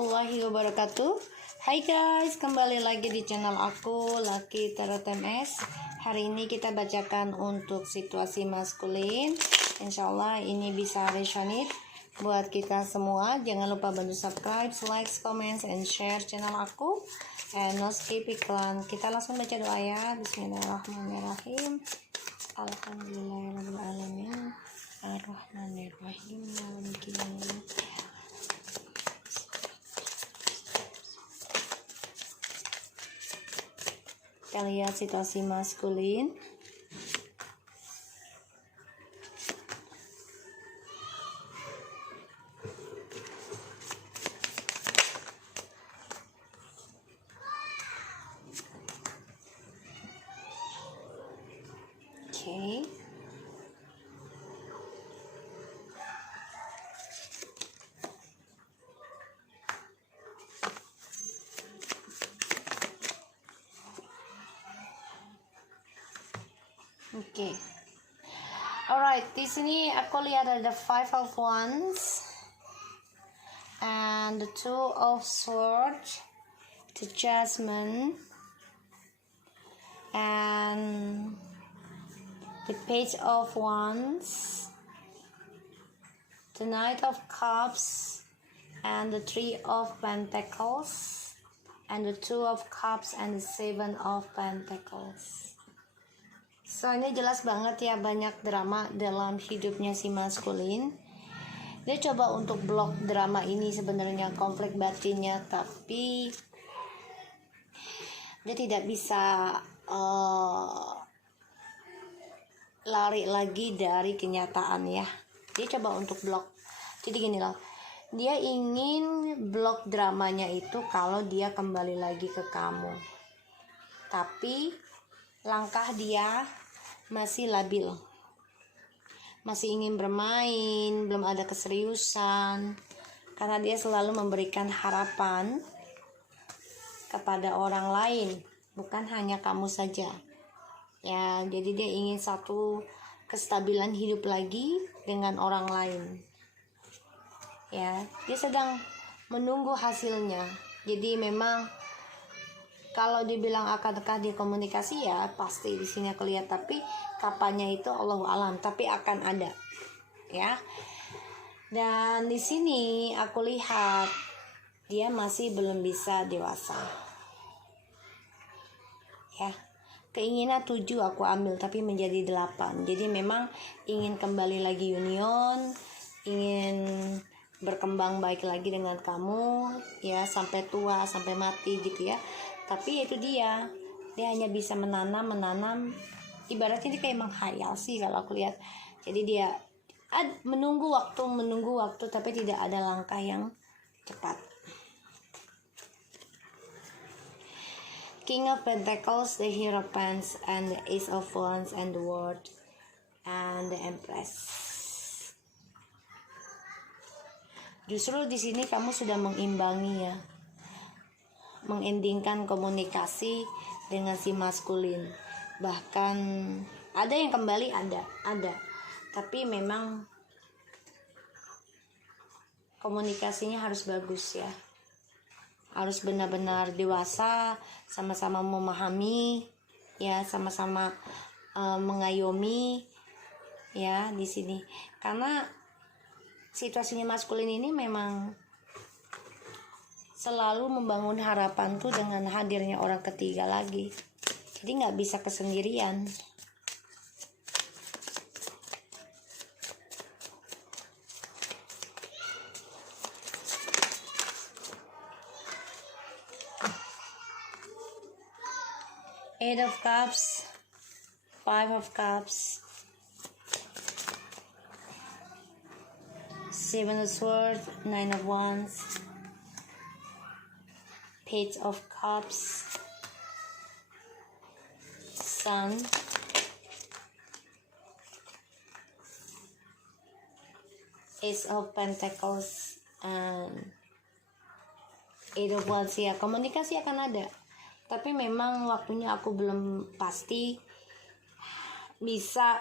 warahmatullahi wabarakatuh. Hai guys, kembali lagi di channel aku Lucky Tarot MS. Hari ini kita bacakan untuk situasi maskulin. Insyaallah ini bisa resonate buat kita semua. Jangan lupa bantu subscribe, like, comment, and share channel aku. And no skip iklan. Kita langsung baca doa ya. Bismillahirrahmanirrahim. Alhamdulillahirrahmanirrahim. Ar-Rahmanir-Rahim. Maliki yaumiddin. Kita lihat situasi maskulin. Oke. Oke. Alright, di sini aku lihat ada Five of Wands and the Two of Swords, the Judgment, and the Page of Wands, the Knight of Cups, and the Three of Pentacles, and the Two of Cups, and the Seven of Pentacles. So ini jelas banget ya, banyak drama dalam hidupnya si maskulin. Dia coba untuk blok drama ini, sebenarnya konflik batinnya, tapi dia tidak bisa lari lagi dari kenyataan ya. Dia coba untuk blok. Jadi gini loh, dia ingin blok dramanya itu kalau dia kembali lagi ke kamu, tapi langkah dia masih labil, masih ingin bermain, belum ada keseriusan, karena dia selalu memberikan harapan kepada orang lain, bukan hanya kamu saja ya. Jadi dia ingin satu kestabilan hidup lagi dengan orang lain ya. Dia sedang menunggu hasilnya. Jadi memang kalau dibilang akankah dia komunikasi, ya pasti di sini aku lihat, tapi kapannya itu Allahu alam, tapi akan ada ya. Dan di sini aku lihat dia masih belum bisa dewasa ya. Keinginan 7 aku ambil, tapi menjadi 8. Jadi memang ingin kembali lagi union, ingin berkembang baik lagi dengan kamu ya, sampai tua, sampai mati gitu ya. Tapi itu dia hanya bisa menanam, ibaratnya dia kayak menghayal sih kalau aku lihat. Jadi dia menunggu waktu, tapi tidak ada langkah yang cepat. King of Pentacles, the Hierophant, and the Ace of Wands, and the World, and the Empress. Justru di sini kamu sudah mengimbangi ya, mengendingkan komunikasi dengan si maskulin. Bahkan ada yang kembali, ada, tapi memang komunikasinya harus bagus ya, harus benar-benar dewasa, sama-sama memahami ya, sama-sama mengayomi ya di sini. Karena situasinya maskulin ini memang selalu membangun harapan tuh dengan hadirnya orang ketiga lagi. Jadi nggak bisa kesendirian. Eight of Cups, Five of Cups, Seven of Swords, Nine of Wands, Page of Cups, Sun, Ace of Pentacles, and Eight of Wands ya. Komunikasi akan ada, tapi memang waktunya aku belum pasti. Bisa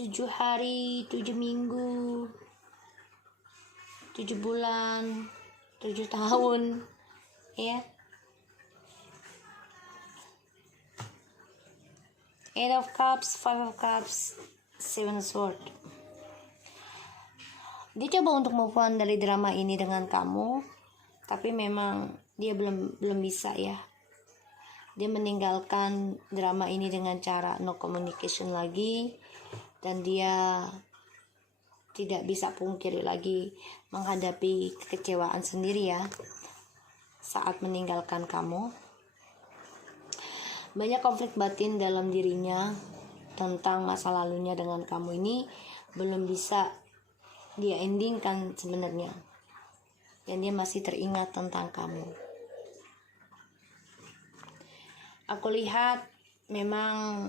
7 hari, 7 minggu, 7 bulan, 7 tahun ya. Eight of Cups, Five of Cups, Seven of Swords. Dia coba untuk move on dari drama ini dengan kamu, tapi memang dia belum bisa ya. Dia meninggalkan drama ini dengan cara no communication lagi, dan dia tidak bisa pungkiri lagi menghadapi kekecewaan sendiri ya saat meninggalkan kamu. Banyak konflik batin dalam dirinya tentang masa lalunya dengan kamu ini belum bisa dia endingkan sebenarnya, dan dia masih teringat tentang kamu. Aku lihat memang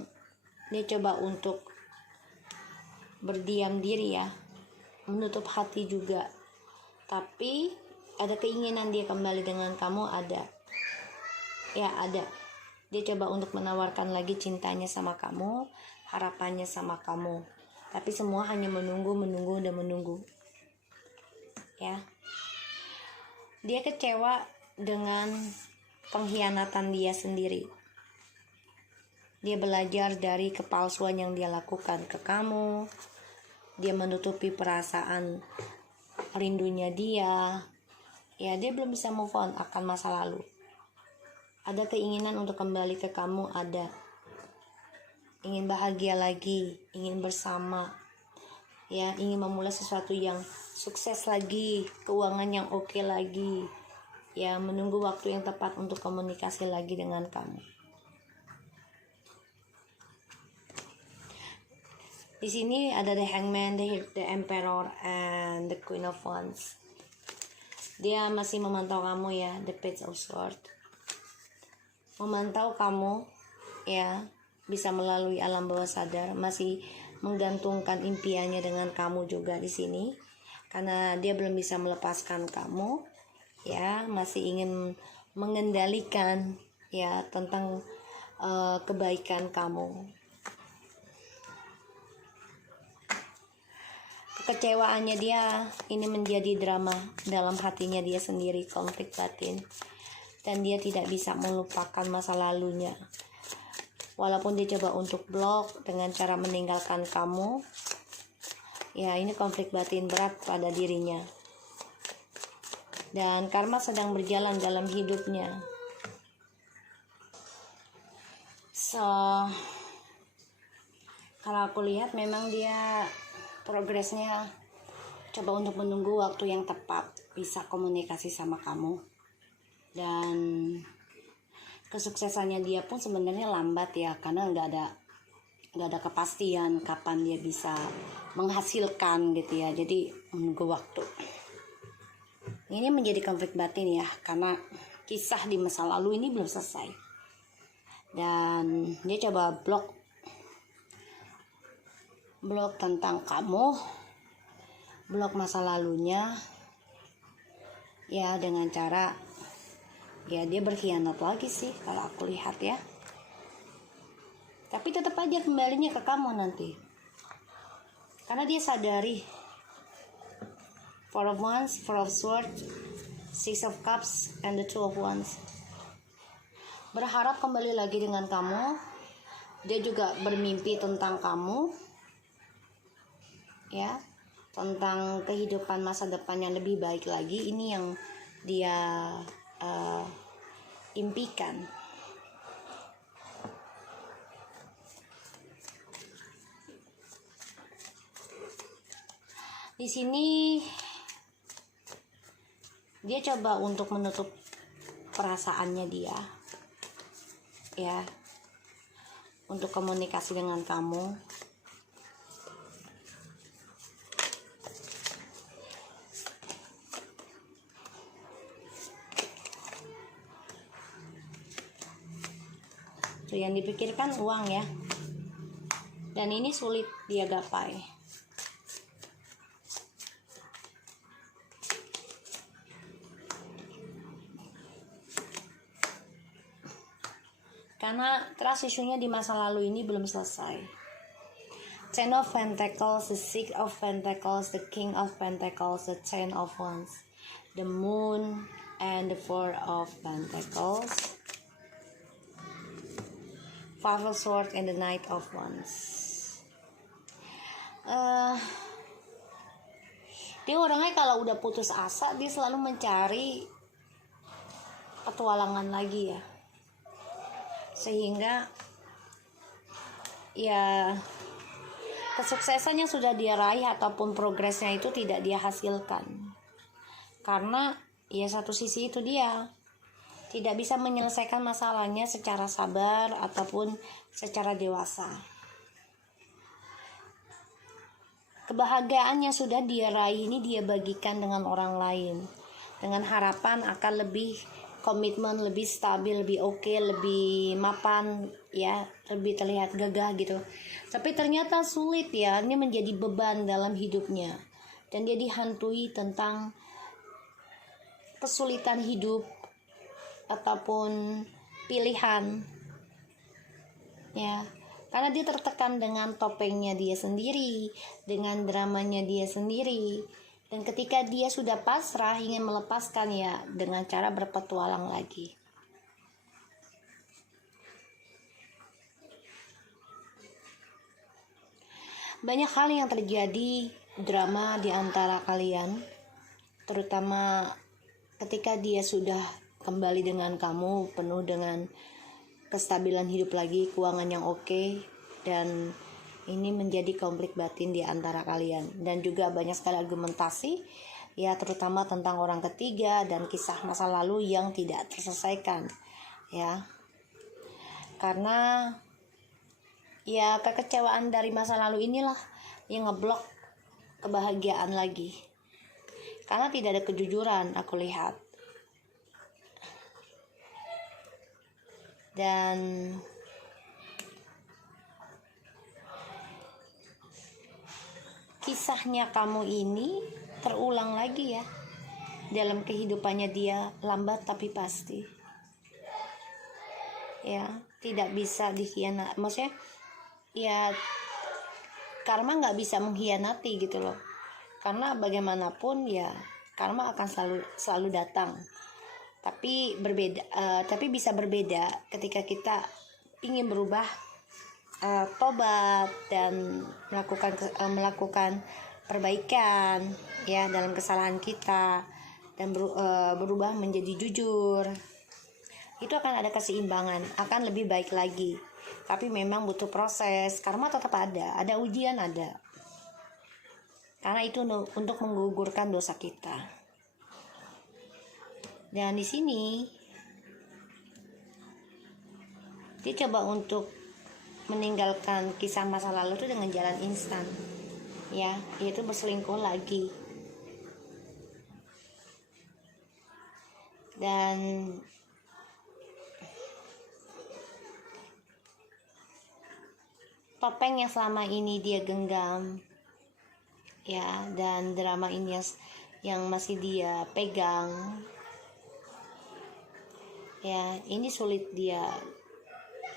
dia coba untuk berdiam diri ya, menutup hati juga, tapi ada keinginan dia kembali dengan kamu, ada. Dia coba untuk menawarkan lagi cintanya sama kamu, harapannya sama kamu, tapi semua hanya menunggu ya. Dia kecewa dengan pengkhianatan dia sendiri. Dia belajar dari kepalsuan yang dia lakukan ke kamu. Dia menutupi perasaan rindunya dia. Ya, dia belum bisa move on akan masa lalu. Ada keinginan untuk kembali ke kamu, ada. Ingin bahagia lagi, ingin bersama. Ya, ingin memulai sesuatu yang sukses lagi, keuangan yang oke lagi. Ya, menunggu waktu yang tepat untuk komunikasi lagi dengan kamu. Di sini ada the Hangman, the Emperor, and the Queen of Wands. Dia masih memantau kamu ya, the Page of Swords. Memantau kamu ya, bisa melalui alam bawah sadar, masih menggantungkan impiannya dengan kamu juga di sini, karena dia belum bisa melepaskan kamu ya, masih ingin mengendalikan ya tentang kebaikan kamu. Kekecewaannya dia ini menjadi drama dalam hatinya dia sendiri, konflik batin. Dan dia tidak bisa melupakan masa lalunya. Walaupun dia coba untuk blok dengan cara meninggalkan kamu, ya ini konflik batin berat pada dirinya. Dan karma sedang berjalan dalam hidupnya. So, kalau aku lihat memang dia progresnya coba untuk menunggu waktu yang tepat bisa komunikasi sama kamu. Dan kesuksesannya dia pun sebenarnya lambat ya, karena nggak ada kepastian kapan dia bisa menghasilkan gitu ya, jadi menunggu waktu. Ini menjadi konflik batin ya, karena kisah di masa lalu ini belum selesai, dan dia coba blok tentang kamu, blok masa lalunya ya, dengan cara ya dia berkhianat lagi sih kalau aku lihat ya. Tapi tetap aja kembalinya ke kamu nanti, karena dia sadari Four of Wands, Four of Swords, Six of Cups, and the Two of Wands. Berharap kembali lagi dengan kamu. Dia juga bermimpi tentang kamu ya, tentang kehidupan masa depan yang lebih baik lagi. Ini yang dia impikan. Di sini dia coba untuk menutup perasaannya dia ya, untuk komunikasi dengan kamu. Yang dipikirkan uang ya, dan ini sulit dia gapai. Karena trust isunya di masa lalu ini belum selesai. Ten of Pentacles, the Six of Pentacles, the King of Pentacles, the Ten of Wands. the Moon, and the Four of Pentacles, Five of Swords, and the Knight of Wands. Dia orangnya kalau udah putus asa, dia selalu mencari petualangan lagi ya, sehingga ya kesuksesan yang sudah dia raih ataupun progresnya itu tidak dia hasilkan, karena ya satu sisi itu dia tidak bisa menyelesaikan masalahnya secara sabar ataupun secara dewasa. Kebahagiaan yang sudah dia raih ini dia bagikan dengan orang lain, dengan harapan akan lebih komitmen, lebih stabil, lebih oke, lebih mapan ya, lebih terlihat gagah gitu. Tapi ternyata sulit ya, ini menjadi beban dalam hidupnya, dan dia dihantui tentang kesulitan hidup ataupun pilihan ya, karena dia tertekan dengan topengnya dia sendiri, dengan dramanya dia sendiri. Dan ketika dia sudah pasrah ingin melepaskan ya dengan cara berpetualang lagi. Banyak hal yang terjadi drama di antara kalian, terutama ketika dia sudah kembali dengan kamu penuh dengan kestabilan hidup lagi, keuangan yang oke, dan ini menjadi konflik batin di antara kalian, dan juga banyak sekali argumentasi ya, terutama tentang orang ketiga dan kisah masa lalu yang tidak terselesaikan ya, karena ya kekecewaan dari masa lalu inilah yang ngeblok kebahagiaan lagi, karena tidak ada kejujuran aku lihat. Dan kisahnya kamu ini terulang lagi ya dalam kehidupannya dia, lambat tapi pasti ya, tidak bisa dikhianati. Maksudnya ya karma nggak bisa mengkhianati gitu loh, karena bagaimanapun ya karma akan selalu datang, tapi bisa berbeda ketika kita ingin berubah, tobat dan melakukan perbaikan ya dalam kesalahan kita, dan berubah menjadi jujur. Itu akan ada keseimbangan, akan lebih baik lagi. Tapi memang butuh proses, karma tetap ada ujian ada. Karena itu untuk menggugurkan dosa kita. Dan di sini dia coba untuk meninggalkan kisah masa lalu itu dengan jalan instan ya, yaitu berselingkuh lagi. Dan topeng yang selama ini dia genggam ya, dan drama ini yang masih dia pegang ya, ini sulit dia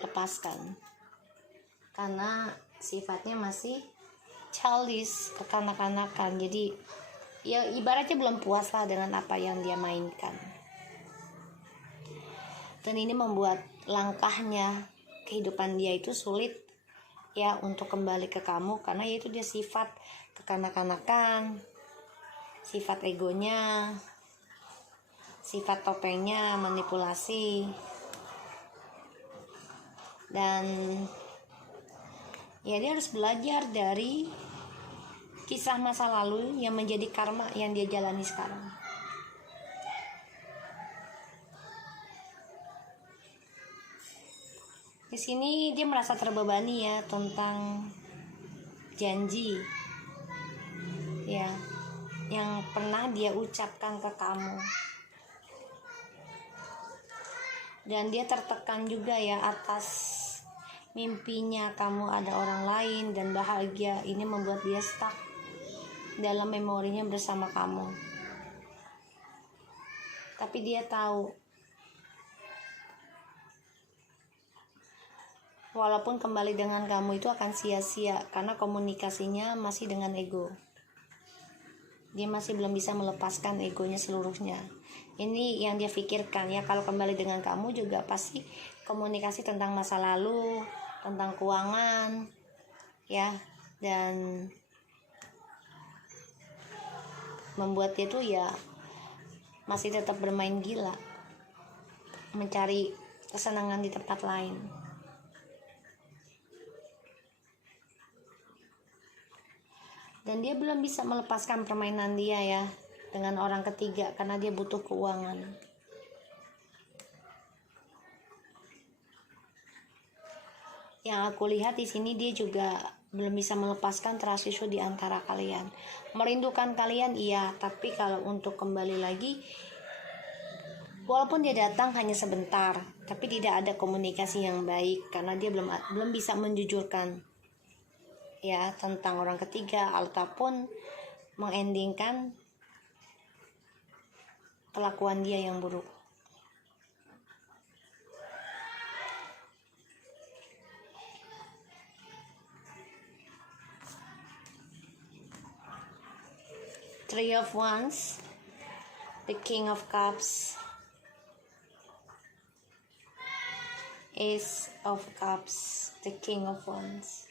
lepaskan karena sifatnya masih childish, kekanak-kanakan. Jadi ya ibaratnya belum puas lah dengan apa yang dia mainkan, dan ini membuat langkahnya kehidupan dia itu sulit ya untuk kembali ke kamu, karena yaitu dia sifat kekanak-kanakan, sifat egonya, sifat topengnya, manipulasi. Dan ya dia harus belajar dari kisah masa lalu yang menjadi karma yang dia jalani sekarang. Di sini dia merasa terbebani ya tentang janji ya yang pernah dia ucapkan ke kamu, dan dia tertekan juga ya atas mimpinya kamu ada orang lain, dan bahagia ini membuat dia stuck dalam memorinya bersama kamu. Tapi dia tahu walaupun kembali dengan kamu itu akan sia-sia karena komunikasinya masih dengan ego. Dia masih belum bisa melepaskan egonya seluruhnya. Ini yang dia pikirkan ya, kalau kembali dengan kamu juga pasti komunikasi tentang masa lalu, tentang keuangan ya, dan membuat dia tuh ya masih tetap bermain gila, mencari kesenangan di tempat lain. Dan dia belum bisa melepaskan permainan dia ya dengan orang ketiga karena dia butuh keuangan. Yang aku lihat di sini dia juga belum bisa melepaskan trust issue di antara kalian. Merindukan kalian iya, tapi kalau untuk kembali lagi, walaupun dia datang hanya sebentar, tapi tidak ada komunikasi yang baik karena dia belum bisa menjujurkan ya tentang orang ketiga ataupun mengendingkan kelakuan dia yang buruk. Three of Wands, the King of Cups, Ace of Cups, the King of Wands.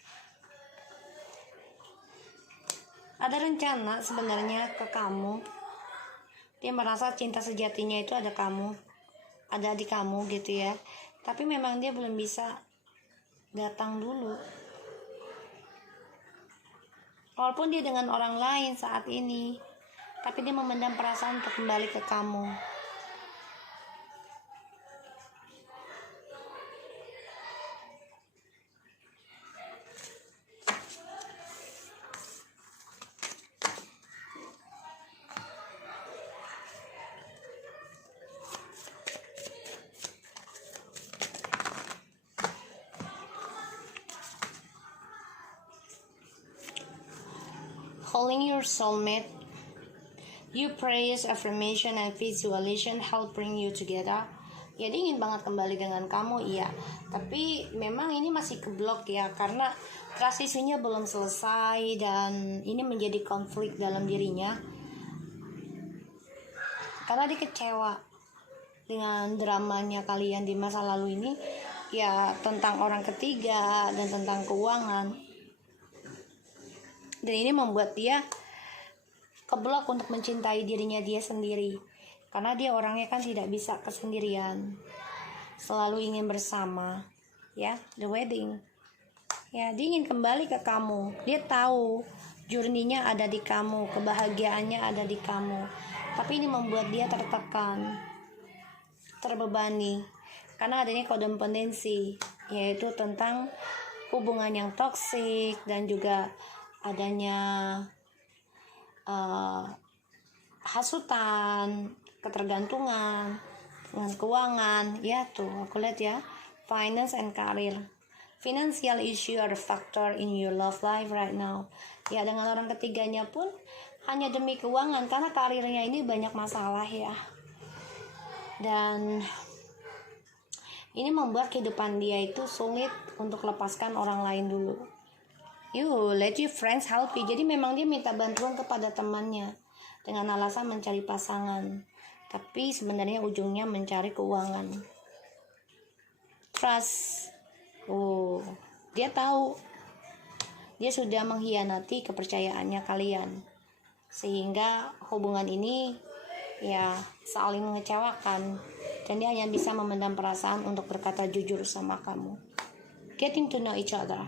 Ada rencana sebenarnya ke kamu. Dia merasa cinta sejatinya itu ada kamu, ada di kamu gitu ya. Tapi memang dia belum bisa datang dulu. Walaupun dia dengan orang lain saat ini, tapi dia memendam perasaan untuk kembali ke kamu. Calling your soulmate. You praise, affirmation, and visualization help bring you together. Ya, dia ingin banget kembali dengan kamu, iya. Tapi memang ini masih keblok ya, karena transisinya belum selesai dan ini menjadi konflik dalam dirinya. Karena dia kecewa dengan dramanya kalian di masa lalu ini, ya tentang orang ketiga dan tentang keuangan. Dan ini membuat dia keblok untuk mencintai dirinya dia sendiri, karena dia orangnya kan tidak bisa kesendirian, selalu ingin bersama ya. The wedding ya, dia ingin kembali ke kamu. Dia tahu journey-nya ada di kamu, kebahagiaannya ada di kamu, tapi ini membuat dia tertekan, terbebani karena adanya kodependensi, yaitu tentang hubungan yang toksik dan juga adanya hasutan, ketergantungan dengan keuangan ya. Tuh aku lihat ya, finance and career. Financial issue are a factor in your love life right now ya. Dengan orang ketiganya pun hanya demi keuangan, karena karirnya ini banyak masalah ya, dan ini membuat kehidupan dia itu sulit untuk lepaskan orang lain dulu. You let your friends help you. Jadi memang dia minta bantuan kepada temannya dengan alasan mencari pasangan, tapi sebenarnya ujungnya mencari keuangan. Trust. Dia tahu dia sudah mengkhianati kepercayaannya kalian, sehingga hubungan ini ya saling mengecewakan, dan dia hanya bisa memendam perasaan untuk berkata jujur sama kamu. Getting to know each other.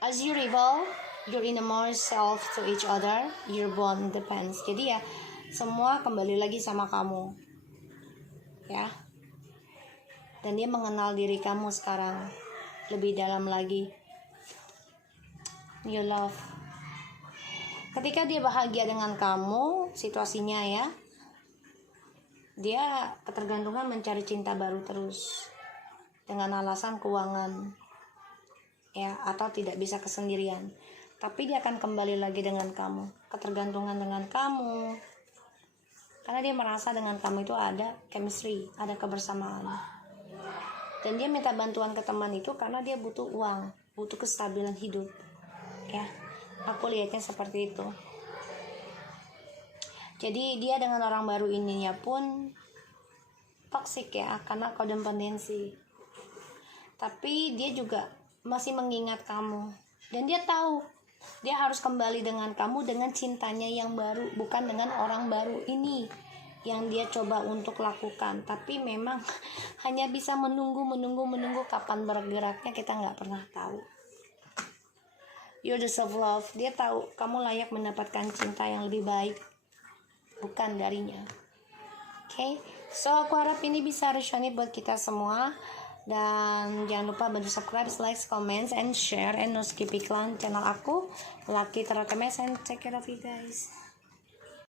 As you reveal your innermost self to each other, your bond depends. Jadi ya, semua kembali lagi sama kamu ya. Dan dia mengenal diri kamu sekarang lebih dalam lagi. You love. Ketika dia bahagia dengan kamu, situasinya ya, dia ketergantungan mencari cinta baru terus dengan alasan keuangan ya, atau tidak bisa kesendirian. Tapi dia akan kembali lagi dengan kamu, ketergantungan dengan kamu, karena dia merasa dengan kamu itu ada chemistry, ada kebersamaan. Dan dia minta bantuan ke teman itu karena dia butuh uang, butuh kestabilan hidup ya. Aku lihatnya seperti itu. Jadi dia dengan orang baru ininya pun toksik ya, karena kodependensi. Tapi dia juga masih mengingat kamu, dan dia tahu dia harus kembali dengan kamu dengan cintanya yang baru, bukan dengan orang baru ini yang dia coba untuk lakukan. Tapi memang hanya bisa menunggu kapan bergeraknya, kita nggak pernah tahu. You deserve love. Dia tahu kamu layak mendapatkan cinta yang lebih baik, bukan darinya. Okay? So aku harap ini bisa resonate buat kita semua. Dan jangan lupa bantu subscribe, like, comment, and share, and no skip iklan channel aku, Lucky Terakemes, and take care of you guys.